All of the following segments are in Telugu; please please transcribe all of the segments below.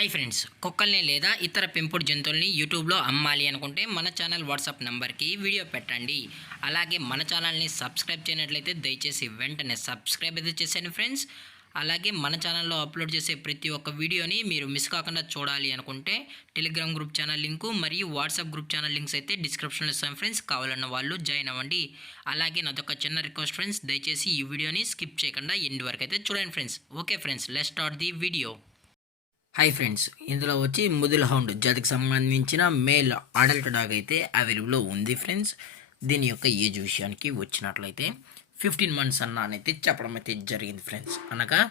హాయ్ ఫ్రెండ్స్, కుక్కల్ని లేదా ఇతర పెంపుడు జంతువుల్ని యూట్యూబ్లో అమ్మాలి అనుకుంటే మన ఛానల్ వాట్సాప్ నెంబర్కి వీడియో పెట్టండి. అలాగే మన ఛానల్ని సబ్స్క్రైబ్ చేయనట్లయితే దయచేసి వెంటనే సబ్స్క్రైబ్ అయితే చేసేయండి ఫ్రెండ్స్. అలాగే మన ఛానల్లో అప్లోడ్ చేసే ప్రతి ఒక్క వీడియోని మీరు మిస్ కాకుండా చూడాలి అనుకుంటే టెలిగ్రామ్ గ్రూప్ ఛానల్ లింకు మరియు వాట్సాప్ గ్రూప్ ఛానల్ లింక్స్ అయితే డిస్క్రిప్షన్లో ఇస్తాం ఫ్రెండ్స్. కావాలన్న వాళ్ళు జాయిన్ అవ్వండి. అలాగే నాదొక చిన్న రిక్వెస్ట్ ఫ్రెండ్స్, దయచేసి ఈ వీడియోని స్కిప్ చేయకుండా ఎండ్ వరకు అయితే చూడండి friends. Okay friends, let's start the video. Hi friends, ఇందులో వచ్చి ముదుల్ హౌండ్ జాతికి సంబంధించిన మేల్ అడల్ట్ డాగ్ అయితే అవైలబుల్లో ఉంది ఫ్రెండ్స్. దీని యొక్క ఏజ్ విషయానికి వచ్చినట్లయితే 15 months అన్నైతే చెప్పడం అయితే జరిగింది ఫ్రెండ్స్. అనగా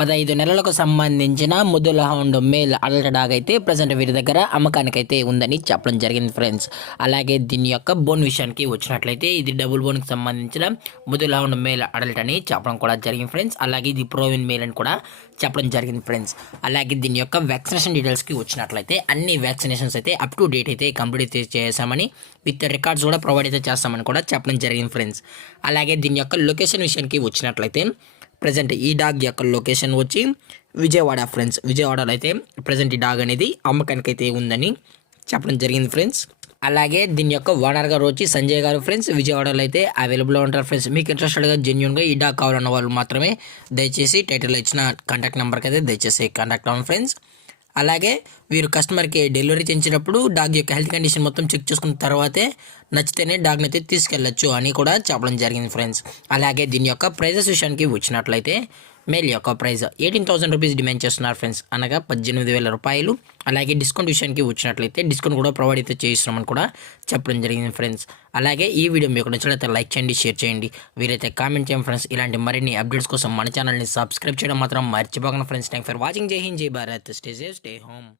15 నెలలకు సంబంధించిన Mudhol hound male adult dog అయితే ప్రజెంట్ వీరి దగ్గర అమ్మకానికైతే ఉందని చెప్పడం జరిగింది ఫ్రెండ్స్. అలాగే దీని యొక్క బోన్ విషయానికి వచ్చినట్లయితే ఇది డబుల్ బోన్కి సంబంధించిన ముదుల్ హౌండ్ మేల్ అడల్ట్ అని చెప్పడం కూడా జరిగింది ఫ్రెండ్స్. అలాగే ఇది ప్రోవిన్ మేల్ అని కూడా చెప్పడం జరిగింది ఫ్రెండ్స్. అలాగే దీని యొక్క వ్యాక్సినేషన్ డీటెయిల్స్కి వచ్చినట్లయితే అన్ని వ్యాక్సినేషన్స్ అయితే అప్ టు డేట్ అయితే కంప్లీట్ అయితే చేసామని, విత్ రికార్డ్స్ కూడా ప్రొవైడ్ అయితే చేస్తామని కూడా చెప్పడం జరిగింది ఫ్రెండ్స్. అలాగే దీని యొక్క లొకేషన్ విషయానికి వచ్చినట్లయితే ప్రజెంట్ ఈ డాగ్ యొక్క లొకేషన్ వచ్చి విజయవాడ ఫ్రెండ్స్. విజయవాడలో అయితే ప్రజెంట్ ఈ డాగ్ అనేది అమ్మకానికి అయితే ఉందని చెప్పడం జరిగింది ఫ్రెండ్స్. అలాగే దీని యొక్క ఓనర్ గారు వచ్చి సంజయ్ గారు ఫ్రెండ్స్. విజయవాడలో అయితే అవైలబుల్లో ఉంటారు ఫ్రెండ్స్. మీకు ఇంట్రెస్టెడ్గా జెన్యూన్గా ఈ డాగ్ కావాలన్న వాళ్ళు మాత్రమే దయచేసి టైటిల్లో ఇచ్చిన కాంటాక్ట్ నెంబర్కి అయితే దయచేసి కాంటాక్ట్ అవ్వండి ఫ్రెండ్స్. అలాగే వీరు కస్టమర్కి డెలివరీ చేయించినప్పుడు డాగ్ యొక్క హెల్త్ కండిషన్ మొత్తం చెక్ చేసుకున్న తర్వాతే నచ్చితేనే డాగ్ని అయితే తీసుకెళ్ళచ్చు అని కూడా చెప్పడం జరిగింది ఫ్రెండ్స్. అలాగే దీని యొక్క ప్రైజెస్ విషయానికి వచ్చినట్లయితే మేల్ యొక్క ప్రైస్ 18,000 రూపీస్ డిమాండ్ చేస్తున్నారు ఫ్రెండ్స్, అనగా 18,000 రూపాయలు. అలాగే డిస్కౌంట్ విషయానికి వచ్చినట్లయితే డిస్కౌంట్ కూడా ప్రొవైడ్ అయితే చేయిస్తున్నామని కూడా చెప్పడం జరిగింది ఫ్రెండ్స్. అలాగే ఈ వీడియో మీకు నచ్చినట్లయితే లైక్ చేయండి, షేర్ చేయండి, వీరైతే కామెంట్ చేయండి ఫ్రెండ్స్. ఇలాంటి మరిన్ని అప్డేట్స్ కోసం మన ఛానల్ని సబ్స్క్రైబ్ చేయడం మాత్రం మర్చిపోకండి ఫ్రెండ్స్. Thank for watching. జై హింద్, జై Bharat. Stay safe, stay home.